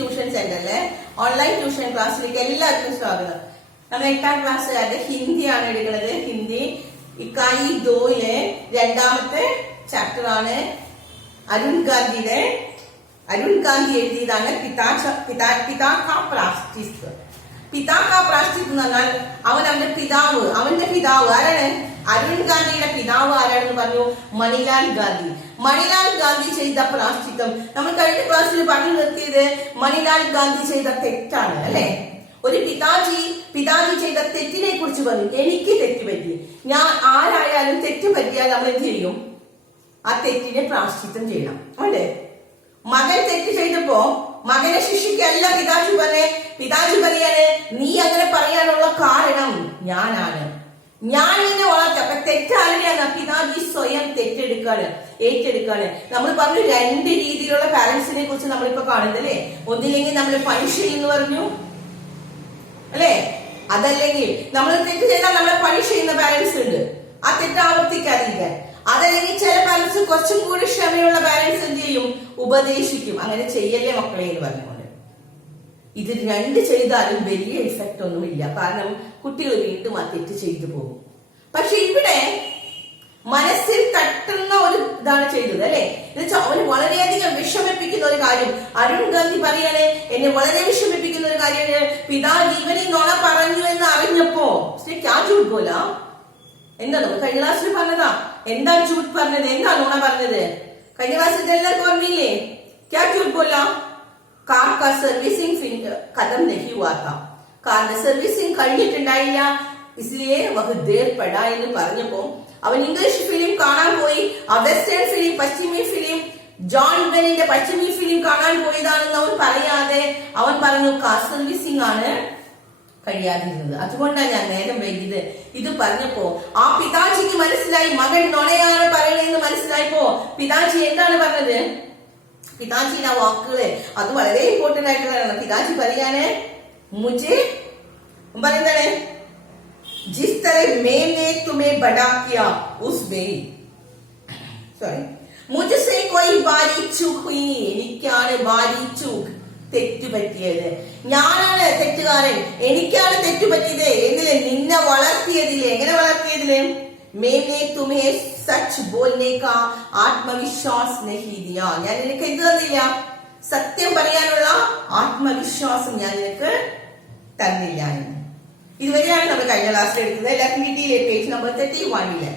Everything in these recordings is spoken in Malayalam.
ട്യൂഷൻ സെന്ററിലെ ഓൺലൈൻ ട്യൂഷൻ ക്ലാസ്സിലേക്ക് എല്ലാവർക്കും സ്വാഗതം. നമ്മൾ 8ാം ക്ലാസ്സുകാരുടെ ഹിന്ദിയാണ് എടുക്കുന്നത്. ഹിന്ദി ഇക്കായി 2-ലെ രണ്ടാമത്തെ ചാപ്റ്റർ ആണ്. അരുൺ ഗാന്ധി എഴുതിയതാണ് പിതാ കാ പ്രായശ്ചിത്ത്. പിതാ കാ പ്രായശ്ചിത്ത് എന്ന് പറഞ്ഞാൽ അവന്റെ പിതാവ് ആരാണ്? അരുൺ ഗാന്ധിയുടെ പിതാവ് ആരാണെന്ന് പറഞ്ഞു? മണിലാൽ ഗാന്ധി ചെയ്ത പ്രായശ്ചിത്തം. നമ്മൾ കഴിഞ്ഞ ക്ലാസ്സിൽ പറഞ്ഞു നിർത്തിയത് മണിലാൽ ഗാന്ധി ചെയ്ത തെറ്റാണ് അല്ലെ. ഒരു പിതാജി ചെയ്ത തെറ്റിനെ കുറിച്ച് പറഞ്ഞു. എനിക്ക് തെറ്റ് പറ്റി. ഞാൻ ആരായാലും തെറ്റ് പറ്റിയാൽ നമ്മൾ എന്ത് ചെയ്യും? ആ തെറ്റിനെ പ്രായശ്ചിത്തം ചെയ്യണം അല്ലേ. മകൻ തെറ്റ് ചെയ്തപ്പോ മകനെ ശിക്ഷിക്കല്ല പിതാജി പറയാണ് നീ അങ്ങനെ പറയാനുള്ള കാരണം ഞാനാണ്, ഞാൻ നിന്നെ വളർത്തും. അപ്പൊ തെറ്റാരെയാണ്? പിതാജി സ്വയം ഏറ്റെടുക്കാണ്. നമ്മൾ പറഞ്ഞു 2 രീതിയിലുള്ള പാരന്റ്സിനെ കുറിച്ച് നമ്മളിപ്പോ കാണുന്നത് അല്ലെ. ഒന്നില്ലെങ്കിൽ നമ്മൾ പണിഷ് ചെയ്യുന്നു പറഞ്ഞു അല്ലെ, അതല്ലെങ്കിൽ നമ്മൾ തെറ്റ് ചെയ്താൽ നമ്മളെ പണിഷ് ചെയ്യുന്ന പാരന്റ്സ് ഉണ്ട്, ആ തെറ്റ് ആവർത്തിക്കാതിരിക്കാൻ. അതല്ലെങ്കിൽ ചില പാരന്റ്സ് കുറച്ചും കൂടി ക്ഷമയുള്ള പാരന്റ്സ് എന്ത് ചെയ്യും? ഉപദേശിക്കും, അങ്ങനെ ചെയ്യല്ലേ മക്കളെ എന്ന് പറഞ്ഞുകൊണ്ട്. ഇത് 2 ചെയ്താലും വലിയ ഇഫക്റ്റ് ഒന്നുമില്ല, കാരണം കുട്ടികൾ വീണ്ടും ആ തെറ്റ് ചെയ്തു പോകും. പക്ഷെ ഇവിടെ മനസ്സിൽ തട്ടുന്ന ഒരു ഇതാണ് ചെയ്തത് അല്ലെ. എന്നുവെച്ചാൽ അവന് വളരെയധികം വിഷമിപ്പിക്കുന്ന ഒരു കാര്യം. അരുൺ ഗാന്ധി പറയാണ് എന്നെ വളരെ വിഷമിപ്പിക്കുന്ന ഒരു കാര്യമാണ് പിതാജി ഇവന് നുണ പറഞ്ഞു എന്ന് അറിഞ്ഞപ്പോ പോലെ എന്താ നമ്മൾ കഴിഞ്ഞ ക്ലാസ്സിൽ പറഞ്ഞതാ. എന്താ ചൂട്ട് പറഞ്ഞത്? എന്താ നുണ പറഞ്ഞത്? കഴിഞ്ഞ ക്ലാസ്സിൽ എല്ലാവർക്കും ഓർമ്മയില്ലേ? ക്യാ ചൂട്ട് बोला? कार का सर्विसिंग खत्म नहीं हुआ था. കാറിന്റെ സർവീസിംഗ് കഴിഞ്ഞിട്ടുണ്ടായില്ല, इसलिए वह देर पड़ा എന്ന് പറഞ്ഞപ്പോ അവൻ ഇംഗ്ലീഷ് ഫിലിം കാണാൻ പോയി. ആ വെസ്റ്റേൺ ഫിലിം, പശ്ചിമി ഫിലിം, ജോൺ ബെന്നിന്റെ പശ്ചിമി ഫിലിം കാണാൻ പോയതാണെന്ന് അവൻ പറയാതെ അവൻ പറഞ്ഞു കാർ സർവീസിംഗ് ആണ് കഴിയാതിരുന്നത്, അതുകൊണ്ടാണ് ഞാൻ നേരം വൈകിയത്. ഇത് പറഞ്ഞപ്പോ ആ പിതാജിക്ക് മനസ്സിലായി മകൻ നുണയാണ് പറയുന്നതെന്ന് മനസ്സിലായപ്പോ പിതാജി എന്താണ് പറഞ്ഞത്? പിതാജിയുടെ വാക്കുകള് അത് വളരെ ഇമ്പോർട്ടന്റ് ആയിട്ടുള്ളതാണ്. പിതാജി പറയാണ് മുझे പറയുന്നതാണ് जिस तरह मैंने तुम्हें बड़ा किया उसमें मुझसे कोई बारी चूक हुई. എനിക്കാണ് ബാരി ചൂക്ക്, തെറ്റുപറ്റിയത്. ഞാനാണ് തെറ്റുകാരൻ, എനിക്കാണ് തെറ്റുപറ്റിയത്. എന്നിലെ നിന്നെ വളർത്തിയതില്. എങ്ങനെ വളർത്തിയതില്? मैंने तुम्हें सच बोलने का आत्मविश्वास नहीं दिया. ഞാൻ നിനക്ക് എന്ത് തന്നില്ല? സത്യം പറയാനുള്ള ആത്മവിശ്വാസം ഞാൻ നിനക്ക് തന്നില്ല എന്ന്. ഇതുവരെയാണ് നമ്മൾ കഴിഞ്ഞ ക്ലാസ്സിൽ എടുക്കുന്നത്. എല്ലാവർക്കും കിട്ടിയില്ലേ? Page number 31.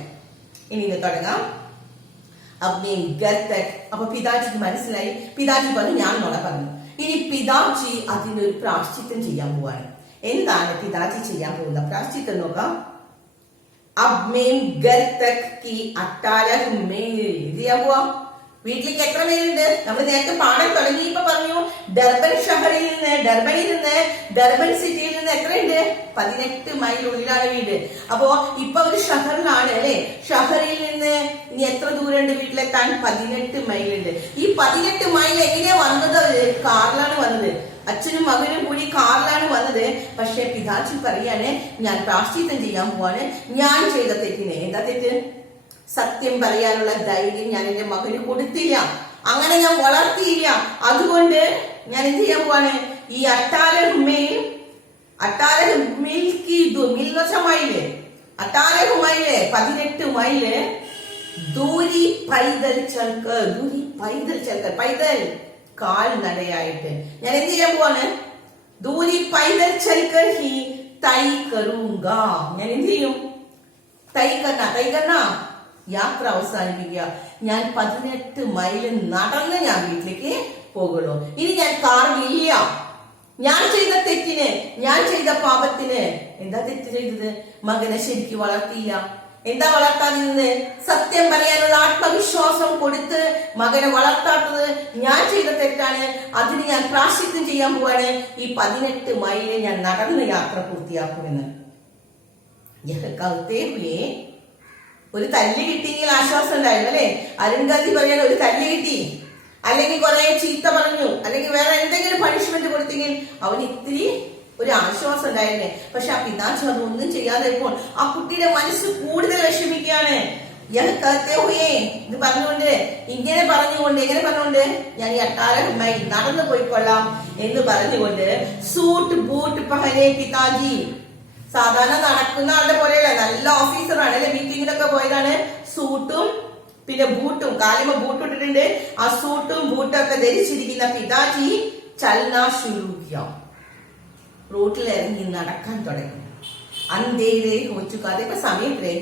ഇനി ഇത് തുടങ്ങാം. അപ്പൊ പിതാജിക്ക് മനസ്സിലായി. പിതാജി പറഞ്ഞു ഞാൻ നുണ പറഞ്ഞു. ഇനി പിതാജി അതിനൊരു പ്രായശ്ചിത്തം ചെയ്യാൻ പോവാണ്. എന്താണ് പിതാജി ചെയ്യാൻ പോകുന്ന പ്രായശ്ചിത്തം നോക്കാം. ചെയ്യാൻ പോവാം. വീട്ടിലേക്ക് എത്ര മൈലുണ്ട്? നമ്മൾ നേരത്തെ പാടാൻ തുടങ്ങിയപ്പോ പറഞ്ഞു ഡർബനിൽ നിന്ന് ഡർബൻ സിറ്റിയിൽ നിന്ന് എത്രയുണ്ട്? 18 മൈൽ ഉള്ളിലാണ് വീട്. അപ്പോ ഇപ്പൊ ഒരു ഷഹറിലാണ് അല്ലെ. ഷഹറിൽ നിന്ന് ഇനി എത്ര ദൂരമുണ്ട് വീട്ടിലെത്താൻ? 18 മൈലുണ്ട്. ഈ 18 മൈൽ എങ്ങനെയാ വന്നത്? കാറിലാണ് വന്നത്. അച്ഛനും മകനും കൂടി കാറിലാണ് വന്നത്. പക്ഷെ പിതാജി പറയാണ് ഞാൻ പ്രായശ്ചിത്തം ചെയ്യാൻ പോവാണ്. ഞാൻ ചെയ്ത തെറ്റിനെ. എന്താ തെറ്റ്? സത്യം പറയാനുള്ള ധൈര്യം ഞാൻ എന്റെ മകന് കൊടുത്തില്ല, അങ്ങനെ ഞാൻ വളർത്തിയില്ല. അതുകൊണ്ട് ഞാൻ എന്ത് ചെയ്യാൻ പോവാണ്? ഈ 18 മൈല് ദൂരി പൈതൽ ചൽക്കർ പൈതൽ കാൽനടയായിട്ട് ഞാൻ എന്ത് ചെയ്യാൻ പോവാണ്? ദൂരി പൈതൽ ചൽക്കർ ഹി തൈ കറൂങ്ക. ഞാൻ എന്ത് ചെയ്യും? തൈ കർണ യാത്ര അവസാനിപ്പിക്കുക. ഞാൻ 18 മൈൽ നടന്ന് ഞാൻ വീട്ടിലേക്ക് പോകുള്ളൂ. ഇനി ഞാൻ കാറിലില്ല. ഞാൻ ചെയ്ത തെറ്റിന്, ഞാൻ ചെയ്ത പാപത്തിന്. എന്താ തെറ്റ് ചെയ്തത്? മകനെ ശരിക്ക് വളർത്തിയില്ല. എന്താ വളർത്താതിരുന്നത്? സത്യം പറയാനുള്ള ആത്മവിശ്വാസം കൊടുത്ത് മകനെ വളർത്താത്തത് ഞാൻ ചെയ്ത തെറ്റാണ്. അതിന് ഞാൻ പ്രായശ്ചിത്തം ചെയ്യാൻ പോവാണ്. ഈ 18 മൈല് ഞാൻ നടന്ന് യാത്ര പൂർത്തിയാക്കുമെന്ന്. ഒരു തല്ല് കിട്ടിയെങ്കിൽ ആശ്വാസം ഉണ്ടായിരുന്നു അല്ലെ. അരുൺ ഗാന്ധി പറയാൻ ഒരു തല്ല് കിട്ടി, അല്ലെങ്കിൽ കുറെ ചീത്ത പറഞ്ഞു, അല്ലെങ്കിൽ വേറെ എന്തെങ്കിലും പണിഷ്മെന്റ് കൊടുത്തെങ്കിൽ അവന് ഇത്തിരി ഒരു ആശ്വാസം ഉണ്ടായിരുന്നേ. പക്ഷെ ആ പിതാജി അതൊന്നും ചെയ്യാതെ ഇപ്പോൾ ആ കുട്ടിയുടെ മനസ്സ് കൂടുതൽ വിഷമിക്കുകയാണ്. ഇത് പറഞ്ഞുകൊണ്ട് എങ്ങനെ പറഞ്ഞുകൊണ്ട് ഞാൻ ഈ 18 മൈൽ നടന്നു പോയിക്കൊള്ളാം എന്ന് പറഞ്ഞുകൊണ്ട് സൂട്ട് ബൂട്ട് പഹനെ പിതാജി. സാധാരണ നടക്കുന്ന ആളുടെ പോലെയല്ല, നല്ല ഓഫീസറാണ് അല്ലെ, മീറ്റിങ്ങിനൊക്കെ പോയതാണ്. സൂട്ടും പിന്നെ ബൂട്ടും, കാലിമ ബൂട്ട് ഇട്ടിട്ടുണ്ട്. ആ സൂട്ടും ബൂട്ടും ഒക്കെ ധരിച്ചിരിക്കുന്ന പിതാജി ചലന ശുരു കിയ. റോട്ടിൽ ഇറങ്ങി നടക്കാൻ തുടങ്ങി. അന്തേരെ ഹോച്ചുക്കാതെ ഇപ്പൊ സമയത്രേ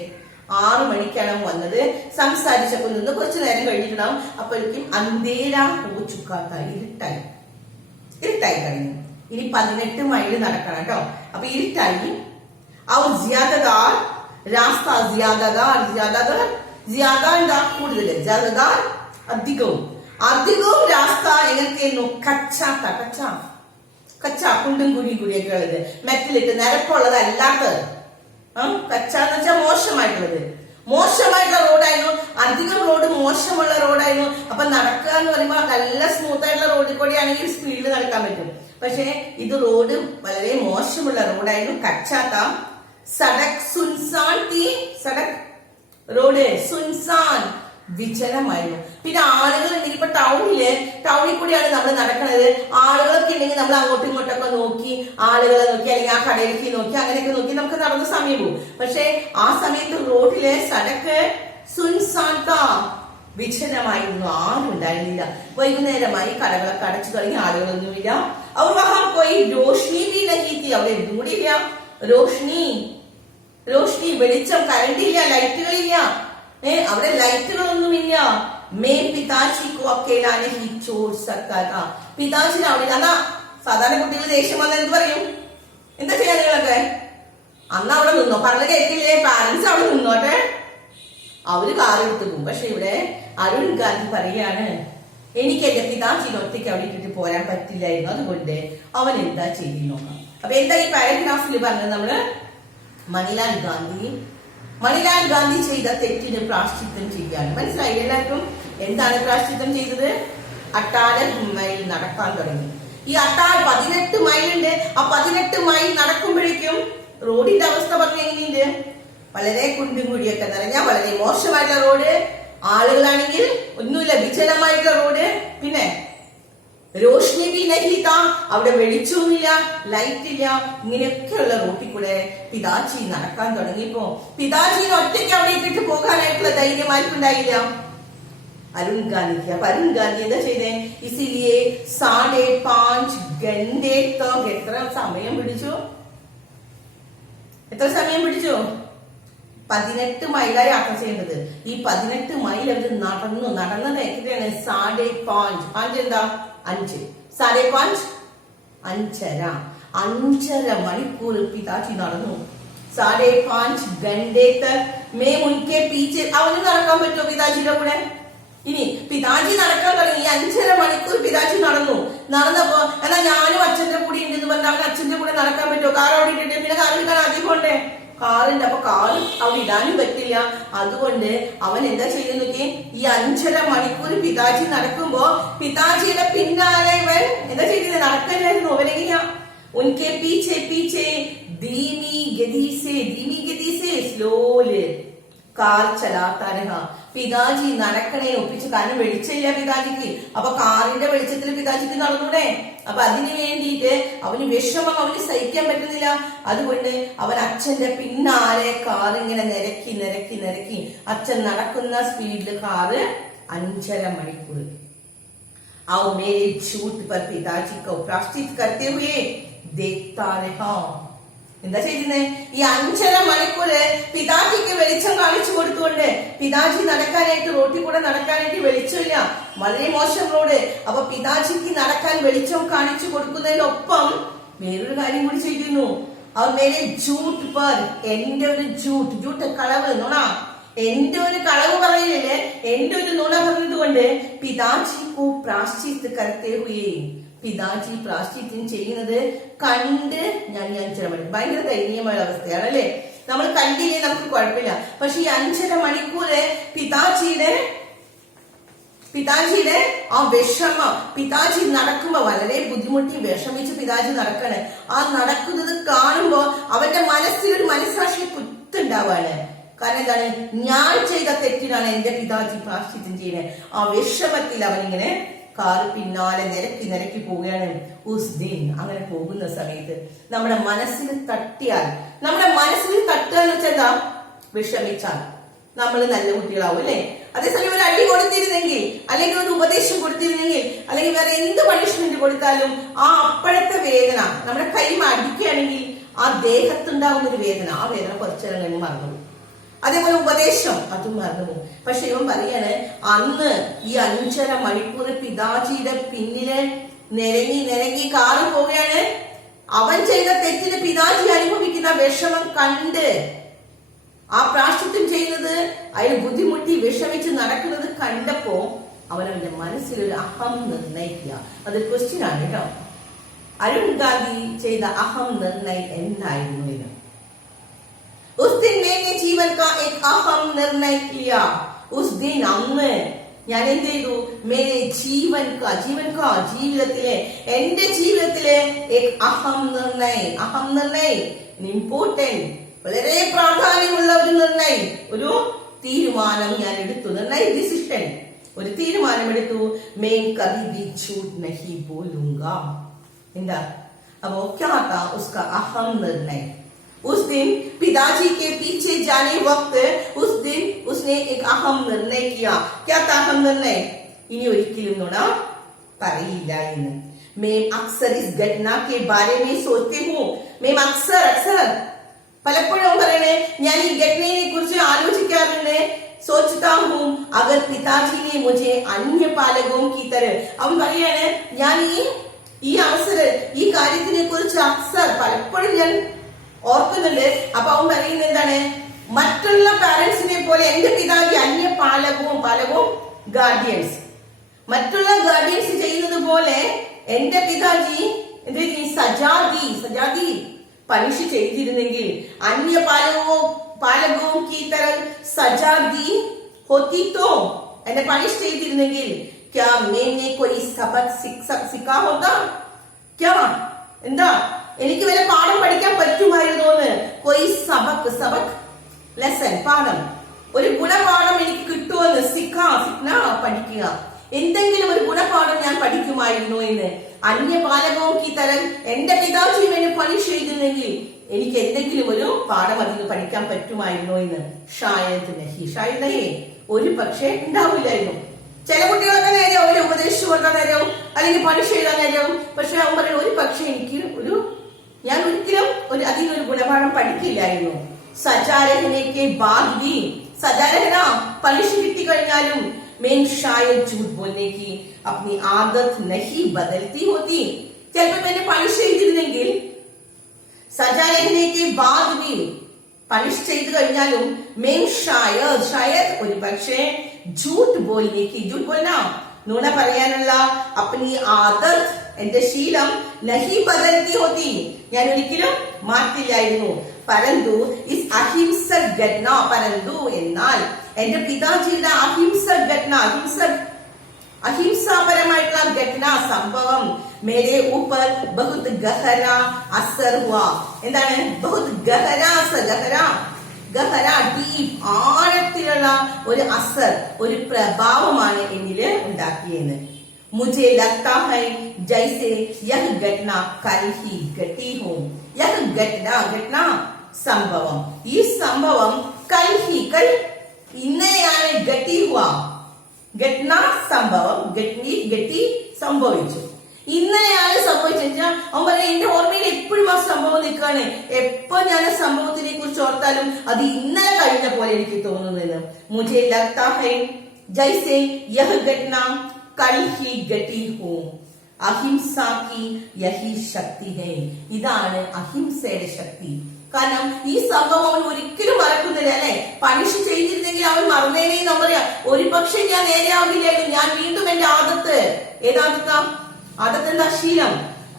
6 മണിക്കാണ് വന്നത്. സംസാരിച്ചപ്പോ നിന്ന് കുറച്ചു നേരം കഴിഞ്ഞിട്ടുണ്ടാവും. അപ്പോഴേക്കും അന്തേര ഹോച്ചുക്കാത്ത, ഇരുട്ടായി കഴിഞ്ഞു. ഇനി 18 മൈൽ നടക്കണം കേട്ടോ. അപ്പൊ ഇരുട്ടായി. അവർ ജ്യാദദാർ രാസ്ത, ജ്യാദ എന്താ കൂടുതല്, ജ്യാദദാർ അധികവും രാസ്ത എങ്ങനെയായിരുന്നു, കച്ച കുണ്ടും കുഴിയൊക്കെ ഉള്ളത്, മെറ്റലിട്ട് നിരപ്പുള്ളത് അല്ലാത്തത്. കച്ച എന്ന് വെച്ചാൽ മോശമായിട്ടുള്ള റോഡായിരുന്നു. അധികം റോഡ് മോശമുള്ള റോഡായിരുന്നു. അപ്പൊ നടക്കുക എന്ന് പറയുമ്പോൾ നല്ല സ്മൂത്ത് ആയിട്ടുള്ള റോഡിൽ കൂടെയാണെങ്കിൽ സ്പീഡിൽ നടക്കാൻ പറ്റും. പക്ഷെ ഇത് റോഡ് വളരെ മോശമുള്ള റോഡായിരുന്നു. കച്ചാത്ത സടക് സുൻസാൻ തീ, സടക് റോഡ് സുൻസാൻ വിജനമായിരുന്നു. പിന്നെ ആളുകൾ ഉണ്ടെങ്കിൽ ഇപ്പൊ ടൗണിൽ കൂടിയാണ് നമ്മൾ നടക്കുന്നത്. ആളുകളൊക്കെ ഉണ്ടെങ്കിൽ നമ്മൾ അങ്ങോട്ടും ഇങ്ങോട്ടൊക്കെ നോക്കി, ആളുകളെ നോക്കി അല്ലെങ്കിൽ ആ കടയിലേക്ക് നോക്കി, അങ്ങനെയൊക്കെ നോക്കി നമുക്ക് നടന്ന സമയം പോകും. പക്ഷെ ആ സമയത്ത് റോഡിലെ സടക്ക് സുൻസാൻത വിജനമായിരുന്നു, ആരും ഉണ്ടായിരുന്നില്ല. വൈകുന്നേരമായി കടകളൊക്കെ അടച്ചു തുടങ്ങി, ആളുകളൊന്നുമില്ല. അവർ വഹാം പോയി രോഷ്നി ബി നഹീത്തി, അവിടെ എന്തും കൂടി ഇല്ല. രോഷ്നി വെളിച്ചം, കറണ്ടില്ല, ലൈറ്റുകളില്ല. അവിടെ ലൈറ്റുകളൊന്നുമില്ല. മേ പിതാജിക്കോ അക്കേലാനെ ഹി ചോർ സക്കാത്ത. പിതാജിന് അവിടെ അന്നാ സാധാരണ കുട്ടികൾ ദേഷ്യം വന്നാൽ എന്ത് പറയും, എന്താ ചെയ്യാൻ നിങ്ങളൊക്കെ? അന്ന് അവിടെ നിന്നോ, പറഞ്ഞ കേൾക്കില്ലേ, പാരന്റ്സ് അവിടെ നിന്നോട്ടെ, അവര് കാറെടുത്ത് പോകും. പക്ഷെ ഇവിടെ അരുൺ ഗാന്ധി പറയാണ്, എനിക്ക് എന്റെ പിതാജിനെ ഒറ്റയ്ക്ക് അവിടെ ഇട്ടിട്ട് പോരാൻ പറ്റില്ലായിരുന്നു, അതുകൊണ്ട് അവൻ എന്താ ചെയ്തു നോക്കാം. അപ്പൊ എന്താ ഈ പാരഗ്രാഫിൽ പറഞ്ഞത്? നമ്മള് മണിലാൽ ഗാന്ധി ചെയ്ത തെറ്റിന് പ്രായശ്ചിത്തം ചെയ്യാണ്. മനസ്സിലായി എല്ലാവർക്കും? എന്താണ് പ്രായശ്ചിത്തം ചെയ്തത്? 18 മൈൽ നടക്കാൻ തുടങ്ങി. ഈ 18 മൈലുണ്ട്. ആ 18 മൈൽ നടക്കുമ്പോഴേക്കും റോഡിന്റെ അവസ്ഥ പറഞ്ഞ എങ്ങനെയുണ്ട്? വളരെ കുണ്ടും കുഴിയൊക്കെ നിറഞ്ഞ വളരെ മോശമായിട്ടുള്ള റോഡ്. ആളുകളാണെങ്കിൽ ഒന്നുമില്ല, വിജനമായിട്ടുള്ള റോഡ്. പിന്നെ രോഷ്നി ബി നഹീത, അവിടെ വെളിച്ചവുമില്ല, ലൈറ്റ് ഇല്ല. ഇങ്ങനെയൊക്കെയുള്ള റോട്ടിൽ കൂടെ പിതാജി നടക്കാൻ തുടങ്ങിയപ്പോ പിതാജിനെ ഒറ്റയ്ക്ക് അവിടെ ഇട്ടിട്ട് പോകാനായിട്ടുള്ള ധൈര്യം ആർക്കുണ്ടായില്ല? അരുൺ ഗാന്ധിക്ക്. അപ്പൊ അരുൺ ഗാന്ധി എന്താ ചെയ്തേ? ഇസിലിയെ 5.5 घंटे तक എത്ര സമയം പിടിച്ചു? 18 മൈലായി യാത്ര ചെയ്യേണ്ടത്. ഈ 18 മൈൽ അവർ നടന്നത് എത്രയാണ്? 5.5 എന്താ? 5 5.5 മണിക്കൂർ പിതാജി നടന്നു. 5.5 घंटे तक मैं उनके पीछे. അവന് നടക്കാൻ പറ്റുമോ പിതാജിയുടെ കൂടെ? ഇനി പിതാജി നടക്കാൻ തുടങ്ങി. 5.5 മണിക്കൂർ പിതാജി നടന്നപ്പോ എന്നാ ഞാനും അച്ഛന്റെ കൂടെ ഉണ്ടെന്ന് പറഞ്ഞാൽ അവൻ അച്ഛന്റെ കൂടെ നടക്കാൻ പറ്റുമോ? കാർ അവിടെ ഇട്ടിട്ട് പിന്നെ കാർ എടുക്കാൻ ആദ്യം പോണ്ടേ? കാറുണ്ട്. അപ്പൊ കാറ് അവിടെ ഇടാനും പറ്റില്ല. അതുകൊണ്ട് അവൻ എന്താ ചെയ്യുന്നൊക്കെ, ഈ 5.5 മണിക്കൂർ പിതാജി നടക്കുമ്പോ പിതാജിയുടെ പിന്നാലെ ഇവൻ എന്താ ചെയ്യുന്നത്? നടക്കാനായിരുന്നു. അവനെങ്ങനെയാ? ഉൻകെ പീച്ചെ പീച്ചെ ധീമി ഗതി സേ സ്ലോല് കാർ ചലാത്താ രഹാ. പിതാജി നടക്കണേ ഒപ്പിച്ച്, കാരണം വെളിച്ചമില്ല പിതാജിക്ക്. അപ്പൊ കാറിന്റെ വെളിച്ചത്തിൽ പിതാജിക്ക് നടന്നൂടെ? അപ്പൊ അതിനു വേണ്ടിയിട്ട് അവന് വിഷമം അവന് സഹിക്കാൻ പറ്റുന്നില്ല. അതുകൊണ്ട് അവൻ അച്ഛന്റെ പിന്നാലെ കാർ ഇങ്ങനെ നിരക്കി അച്ഛൻ നടക്കുന്ന സ്പീഡിൽ കാറ് 5.5 മണിക്കൂർ. आओ मेरे झूठ पर पिताजी को प्रायश्चित करते हुए देखता रहा. എന്താ ചെയ്യുന്നത്? ഈ 5.5 മണിക്കൂറ് പിതാജിക്ക് വെളിച്ചം കാണിച്ചു കൊടുത്തുകൊണ്ട് പിതാജി നടക്കാനായിട്ട്, റോട്ടിൽ കൂടെ നടക്കാനായിട്ട് വെളിച്ചമില്ല, വളരെ മോശം റോഡ്. അപ്പൊ പിതാജിക്ക് നടക്കാൻ വെളിച്ചം കാണിച്ചു കൊടുക്കുന്നതിനൊപ്പം വേറൊരു കാര്യം കൂടി ചെയ്യുന്നു. അവർ മേലെ ജൂട്ട് പർ, എന്റെ ഒരു ജൂട്ട് കളവ്, നുണ, എന്റെ ഒരു കളവ് പറയില്ലേ, എന്റെ ഒരു നുണ പറഞ്ഞതുകൊണ്ട് പിതാജിക്കു പ്രായശ്ചിത്ത കർത്തേ ഹുയേ. പിതാജി പ്രായശ്ചിത്തം ചെയ്യുന്നത് കണ്ട് ഞാൻ 5.5 മണിക്കൂർ. ഭയങ്കര ദയനീയമായ അവസ്ഥയാണ് അല്ലെ? നമ്മൾ കണ്ടില്ലേ നമുക്ക് കുഴപ്പമില്ല. പക്ഷെ ഈ 5.5 മണിക്കൂറ് പിതാജിയുടെ ആ വിഷമം, പിതാജി നടക്കുമ്പോ വളരെ ബുദ്ധിമുട്ടി വിഷമിച്ച് പിതാജി നടക്കാണ്. ആ നടക്കുന്നത് കാണുമ്പോ അവന്റെ മനസ്സിലൊരു മനസ്സാക്ഷി കുത്തുണ്ടാവാണ്. കാരണം എന്താണ്? ഞാൻ ചെയ്ത തെറ്റിനാണ് എന്റെ പിതാജി പ്രാശ്ചിത്യം ചെയ്യുന്നത്. ആ വിഷമത്തിൽ അവനിങ്ങനെ കാറ് പിന്നാലെ നിരക്കി പോവുകയാണ്. ഉസ്ദീൻ അങ്ങനെ പോകുന്ന സമയത്ത് നമ്മുടെ മനസ്സിൽ തട്ടിയാൽ, നമ്മുടെ മനസ്സിൽ തട്ടുക എന്ന് വെച്ചാൽ വിഷമിച്ചാൽ നമ്മൾ നല്ല കുട്ടികളാവും അല്ലെ. അതേസമയം ഒരു അടി കൊടുത്തിരുന്നെങ്കിൽ, അല്ലെങ്കിൽ ഒരു ഉപദേശം കൊടുത്തിരുന്നെങ്കിൽ, അല്ലെങ്കിൽ വേറെ എന്ത് പണിഷ്മെന്റ് കൊടുത്താലും ആ അപ്പോഴത്തെ വേദന നമ്മുടെ കൈ അടിക്കുകയാണെങ്കിൽ ആ ദേഹത്തുണ്ടാവുന്ന ഒരു വേദന, ആ വേദന കുറച്ചേരം കഴിഞ്ഞ് മറന്നു. അതേപോലെ ഉപദേശം അതും മറന്നു. പക്ഷെ ഇവൻ പറയാണ്, അന്ന് ഈ 5.5 മണിക്കൂർ പിതാജിയുടെ പിന്നില് നിരങ്ങി കാറ് പോവുകയാണ്. അവൻ ചെയ്ത തെറ്റിന് പിതാജി അനുഭവിക്കുന്ന വിഷമം കണ്ട്, ആ പ്രാശ്ചിത്യം ചെയ്യുന്നത് അയാൾ ബുദ്ധിമുട്ടി വിഷമിച്ച് നടക്കുന്നത് കണ്ടപ്പോ അവനവന്റെ മനസ്സിലൊരു അഹം നിർണയിക്കുക. അത് ക്വസ്റ്റ്യൻ ആണ് കേട്ടോ. അരുൺ ഗാന്ധി ചെയ്ത അഹം നിർണയം എന്തായിരുന്നു എന്ന്? उस दिन मैंने जीवन का एक अहम निर्णय किया. उस दिन അന്ന് ഞാൻ എന്ത് ചെയ്തു? മേരെ ജീവൻ കാ ജീവിതത്തിലെ, എന്റെ ജീവിതത്തിലെ അഹം നിർണയം ഇമ്പോർട്ടന്റ്, വളരെ പ്രാധാന്യമുള്ള ഒരു നിർണയം, ഒരു തീരുമാനം ഞാൻ എടുത്തു. ഡിസിഷൻ, ഒരു തീരുമാനം എടുത്തു. मैं कभी भी झूठ नहीं बोलूंगा. എന്താ? अब क्या था उसका अहम निर्णय? उस दिन पिताजी के पीछे जाने वक्त उस दिन उसने एक अहम निर्णय किया. क्या था अहम निर्णय? इन्हीं ഒരിക്കലും നുണ പറയില്ല എന്ന്. मैं अक्सर इस घटना के बारे में सोचती हूँ. मैं अक्सर പലപ്പോഴും പറയണേ, ഞാൻ ഈ ഘടനയെ കുറിച്ച് ആലോചിക്കാറുണ്ട്. सोचता हूँ अगर पिताजी ने मुझे अन्य पालकों की तरह. അവൻ പറയാണ്, ഞാൻ ഈ അവസരം, ഈ കാര്യത്തിനെ കുറിച്ച് അക്സർ പലപ്പോഴും ഞാൻ ഓർക്കുന്നുണ്ട്. അപ്പൊ അവൻ പറയുന്നത് എന്താണ്? മറ്റുള്ള പാരന്റ്സിനെ പോലെ എന്റെ പിതാജി അന്യ പാലകവും ഗാർഡിയൻസ്, മറ്റുള്ള ഗാർഡിയൻസ് ചെയ്യുന്നത് പോലെ എന്റെ പിതാജി സജാതി പണിഷ് ചെയ്തിരുന്നെങ്കിൽ, അന്യ പാലകവും की तरह सजा दी होती तो, എന്നെ പണിഷ് ചെയ്തിരുന്നെങ്കിൽ क्या मैंने कोई सबक सीखा होता? क्या എന്താ എനിക്ക് വല്ല പാഠം പഠിക്കാൻ പറ്റുമായിരുന്നു എന്ന്? कोई सबक ലെസൺ, പാഠം, ഒരു ഗുണപാഠം എനിക്ക് കിട്ടുമെന്ന്. സിക്ന പഠിക്കുക, എന്തെങ്കിലും ഒരു ഗുണപാഠം ഞാൻ പഠിക്കുമായിരുന്നു എന്ന്. അന്യപാലകവും ഈ തരം എന്റെ പിതാജിയും എന്നെ പണിഷ് ചെയ്തിരുന്നെങ്കിൽ എനിക്ക് എന്തെങ്കിലും ഒരു പാഠം അതിന് പഠിക്കാൻ പറ്റുമായിരുന്നോ എന്ന്. ഷായദ് ഒരു പക്ഷേ ഉണ്ടാവില്ലായിരുന്നു. ചില കുട്ടികളൊക്കെ നേരെയാവും, ഒരു ഉപദേശിച്ചു കൊടുക്കാൻ നേരവും, അല്ലെങ്കിൽ പണിഷ് ചെയ്താൽ നേരവും. പക്ഷെ അവൻ പറയും, ഒരു പക്ഷെ എനിക്ക് ഞാൻ ഒരിക്കലും അതിനൊരു ഗുണപാഠം പഠിക്കില്ലായിരുന്നു. സജാരഹനയ്ക്ക് ബാഗ്വി, സജാരഹന പണിഷ് കിട്ടി കഴിഞ്ഞാലും मैं शायद झूठ बोलने की अपनी आदत नहीं बदलती होती. ചിലപ്പോൾ എന്നെ പണിഷ് ചെയ്തിരുന്നെങ്കിൽ, സജാ രഹനയ്ക്ക് ബാദ് भी പണിഷ് ചെയ്തു കഴിഞ്ഞാലും मैं शायद ഒരു പക്ഷേ झूठ बोलने की, झूठ बोलना നുണ പറയാനുള്ള अपनी आदत, എന്റെ ശീലം नहीं बदलती होती, ഞാൻ ഒരിക്കലും മാറ്റില്ലായിരുന്നു. परंतु इस अहिंसक घटना, परंतु എന്നാൽ എന്റെ പിതാജിയുടെ അഹിംസാപരമായിട്ടുള്ള ഘടന, സംഭവം മേരെ ഊപ്പർ ബഹുത് ഗഹര അസർ ഹുവാ. എന്താണ് ബഹുത് ഗഹര ഡീപ്, ആഴത്തിലുള്ള ഒരു അസർ, ഒരു പ്രഭാവമാണ് എന്നില് ഉണ്ടാക്കിയെന്ന്. मुझे लगता है जैसे यह घटना कल ही घटी हो. यह घटना സംഭവം, ഈ സംഭവം കൽ ഇന്നലെയാണ് ഘട്ടി ഹുവ. ഘടന സംഭവം, ഘട്ടി സംഭവിച്ചു, ഇന്നലെയാണ് സംഭവിച്ചു. അവൻ പറഞ്ഞ എന്റെ ഓർമ്മയിൽ എപ്പോഴും ആ സംഭവം നിൽക്കുകയാണ്. എപ്പോ ഞാൻ ആ സംഭവത്തിനെ കുറിച്ച് ഓർത്താലും അത് ഇന്നലെ കഴിഞ്ഞ പോലെ എനിക്ക് തോന്നുന്നത്. മുझे लगता है जैसे यह घटना कल ही घटी हो. അഹിംസാ की यही शक्ति है. ഇതാണ് അഹിംസയുടെ ശക്തി. കാരണം ഈ സംഭവം അവൻ ഒരിക്കലും മറക്കുന്നില്ല അല്ലെ. പണിഷ് ചെയ്തിരുന്നെങ്കിൽ അവൻ മറന്നേനെ എന്ന് പറയാ. ഒരു പക്ഷെ ഞാൻ നേരെയാവില്ലായിരുന്നു, ഞാൻ വീണ്ടും എന്റെ ആദത്ത്, ആദത്ത് എന്താ? ശീലം,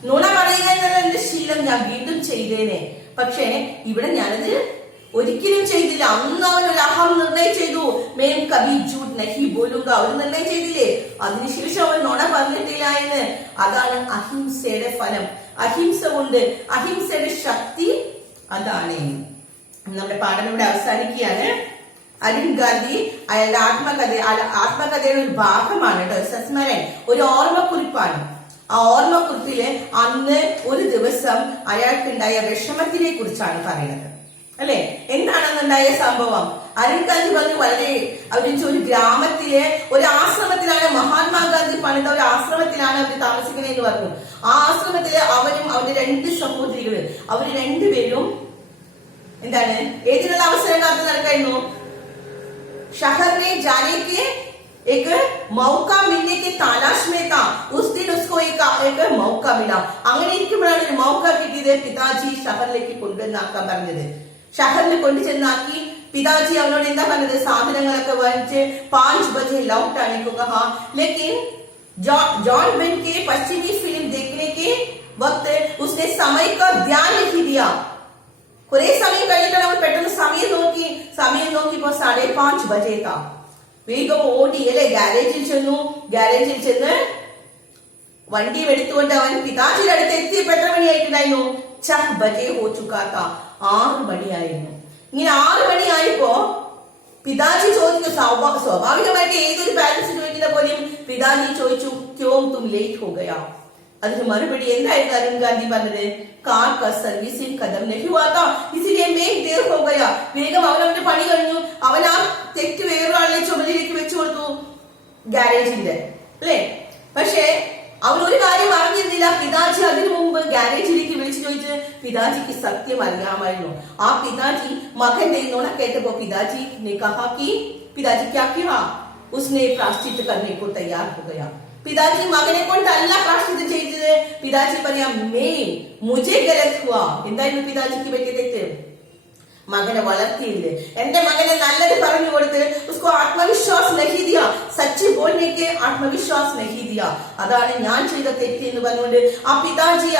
നുണ പറയുക എന്നുള്ള എന്റെ ശീലം ഞാൻ വീണ്ടും ചെയ്തേനെ. പക്ഷെ ഇവിടെ ഞാനത് ഒരിക്കലും ചെയ്തില്ല. അന്ന് അവൻ ഒരു അഹം നിർണയം ചെയ്തു. മേം കബി ജൂട്ട് നഹി ബോലുക, ഒരു നിർണയം ചെയ്തില്ലേ. അതിനുശേഷം അവൻ നുണ പറഞ്ഞിട്ടില്ല എന്ന്. അതാണ് അഹിംസയുടെ ഫലം. അഹിംസ കൊണ്ട്, അഹിംസയുടെ ശക്തി അതാണ്. നമ്മുടെ പാഠം ഇവിടെ അവസാനിക്കുകയാണ്. അരുൺ ഗാന്ധി അയാളുടെ ആത്മകഥയുടെ ഒരു ഭാഗമാണ് കേട്ടോ. സസ്മരൻ ഒരു ഓർമ്മക്കുറിപ്പാണ്. ആ ഓർമ്മക്കുറിപ്പില് അന്ന് ഒരു ദിവസം അയാൾക്കുണ്ടായ വിഷമത്തിനെ കുറിച്ചാണ് പറയുന്നത് അല്ലെ. എന്താണെന്നുണ്ടായ സംഭവം? അരുൺ ഗാന്ധി പറഞ്ഞു ഒരു ഗ്രാമത്തിലെ ഒരു ആശ്രമത്തിലാണ്, മഹാത്മാഗാന്ധി പണിത ഒരു ആശ്രമത്തിലാണ് അവർ താമസിക്കുന്നതെന്ന് പറഞ്ഞു. ആ ആശ്രമത്തില് അവരും അവരുടെ 2 സഹോദരികള്, അവര് രണ്ടുപേരും എന്താണ് ഏതിനുള്ള അവസരം കാത്തു നടക്കായിരുന്നു? शहर में जाने के एक मौका मिलने के तलाश में था. उस दिन उसको एक मौका मिला. അങ്ങനെ ഇരിക്കുമ്പോഴാണ് ഒരു മൗക്ക കിട്ടിയത്. പിതാജി ഷഹറിലേക്ക് കൊണ്ടുവന്നാക്കാൻ പറഞ്ഞത്. ഷഹറിൽ കൊണ്ടുചെന്നാക്കി പിതാജി അവനോട് എന്താ പറഞ്ഞത്? സാധനങ്ങളൊക്കെ വാങ്ങിച്ച് 5 बजे लौट आने को कहा. लेकिन जॉन बेन के पश्चिमी फिल्म देखने के वक्त उसने समय का ध्यान नहीं दिया. കുറെ സമയം കഴിഞ്ഞിട്ടാണ് അവൻ പെട്ടെന്ന് സമയം നോക്കിയപ്പോ 5:30 बजे था. വേഗം ഓടി അല്ലെ ഗാരേജിൽ ചെന്ന് വണ്ടിയും എടുത്തുകൊണ്ട് അവൻ പിതാജിയുടെ അടുത്ത് എത്തിയപ്പോ എത്ര മണിയായിട്ടുണ്ടായിരുന്നു? 6 बजे हो चुका था. 6 മണിയായിരുന്നു. ഇങ്ങനെ 6 മണിയായപ്പോ പിതാജി ചോദിച്ചു, സ്വാഭാവികമായിട്ട് ഏതൊരു പാരന്റ്സ് ചോദിക്കുന്ന പോലെയും പിതാജി ചോദിച്ചു, ക്യോം തും ലേറ്റ് ഹോ ഗയാ. അതിന് മറുപടി എന്തായിരുന്നു അരുൺ ഗാന്ധി പറഞ്ഞത്? കാർ കാ സർവീസിംഗ് ഖതം നഹീ ഹുവാ താ ഇസിലിയേ മേ ദേർ ഹോ ഗയാ. വേഗം അവനവന്റെ പണി കഴിഞ്ഞു. അവൻ ആ തെറ്റ് വേറൊരാളെ ചുമലിലേക്ക് വെച്ചു കൊടുത്തു, ഗാരേജിന്റെ അല്ലെ. പക്ഷെ അവൻ ഒരു കാര്യം അറിഞ്ഞിരുന്നില്ല. പിതാജി അതിനു മുമ്പ് ഗാരേജിലേക്ക് വിളിച്ചു ചോദിച്ച് പിതാജിക്ക് സത്യം അറിയാമായിരുന്നു. ആ പിതാജി മകന്റെ നുണ കേട്ടപ്പോ പിതാജി ने कहा कि पिताजी क्या किया? उसने प्रायश्चित करने को तैयार हो गया. പിതാജി മകനെ കൊണ്ടല്ല പ്രായശ്ചിത്തം ചെയ്തത്. പിതാജി പറയാ മുझे गलत हुआ. എന്തായിരുന്നു പിതാജിക്ക് പറ്റിയ തെറ്റ്? മകനെ വളർത്തിയില്ലേ, എന്റെ മകനെ നല്ലത് പറഞ്ഞു കൊടുത്ത് ഉസ്കോ ആത്മവിശ്വാസ് നഹീ ദിയ, സച്ച് ബോൾനെ ആത്മവിശ്വാസ് നഹീ ദിയ. അതാണ് ഞാൻ ചെയ്ത തെറ്റ് എന്ന് പറഞ്ഞുകൊണ്ട് ആ പിതാജി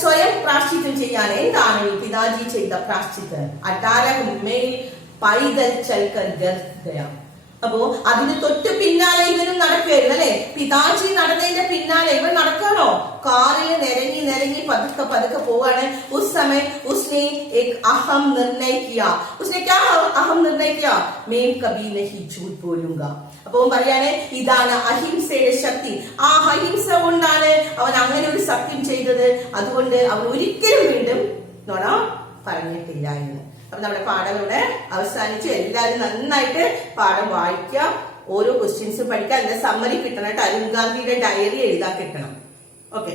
സ്വയം പ്രായശ്ചിത്തം ചെയ്യാണ്. എന്താണ് പിതാജി ചെയ്ത പ്രായശ്ചിത്തം? 18 മേ പൈദൽ ചൽക്കർ ഘർ ഗയാ. അപ്പോ അതിന് തൊട്ട് പിന്നാലെ ഇവനും നടക്കുകയായിരുന്നു അല്ലെ. പിതാജി നടന്നതിന്റെ പിന്നാലെ ഇവൻ നടക്കാനോ? കാറിൽ നിരങ്ങി പതുക്കെ പോവാണ്. ഉസ് സമയം ഉസ്നെ एक अहम निर्णय किया. उसने क्या अहम निर्णय किया? मैं कभी नहीं झूठ बोलूंगा. അപ്പൊ പറയാണ് ഇതാണ് അഹിംസയുടെ ശക്തി. ആ അഹിംസ കൊണ്ടാണ് അവൻ അങ്ങനെ ഒരു സത്യം ചെയ്തത്. അതുകൊണ്ട് അവൻ ഒരിക്കലും വീണ്ടും നുണ പറഞ്ഞിട്ടില്ല എന്ന്. അപ്പൊ നമ്മുടെ പാഠം ഇവിടെ അവസാനിച്ചു. എല്ലാവരും നന്നായിട്ട് പാഠം വായിക്കുക, ഓരോ ക്വസ്റ്റ്യൻസും പഠിക്കുക. അതിന്റെ സമ്മറി കിട്ടണം കേട്ടോ. അരുൺ ഗാന്ധിയുടെ ഡയറി എഴുതാൻ കിട്ടണം. ഓക്കെ.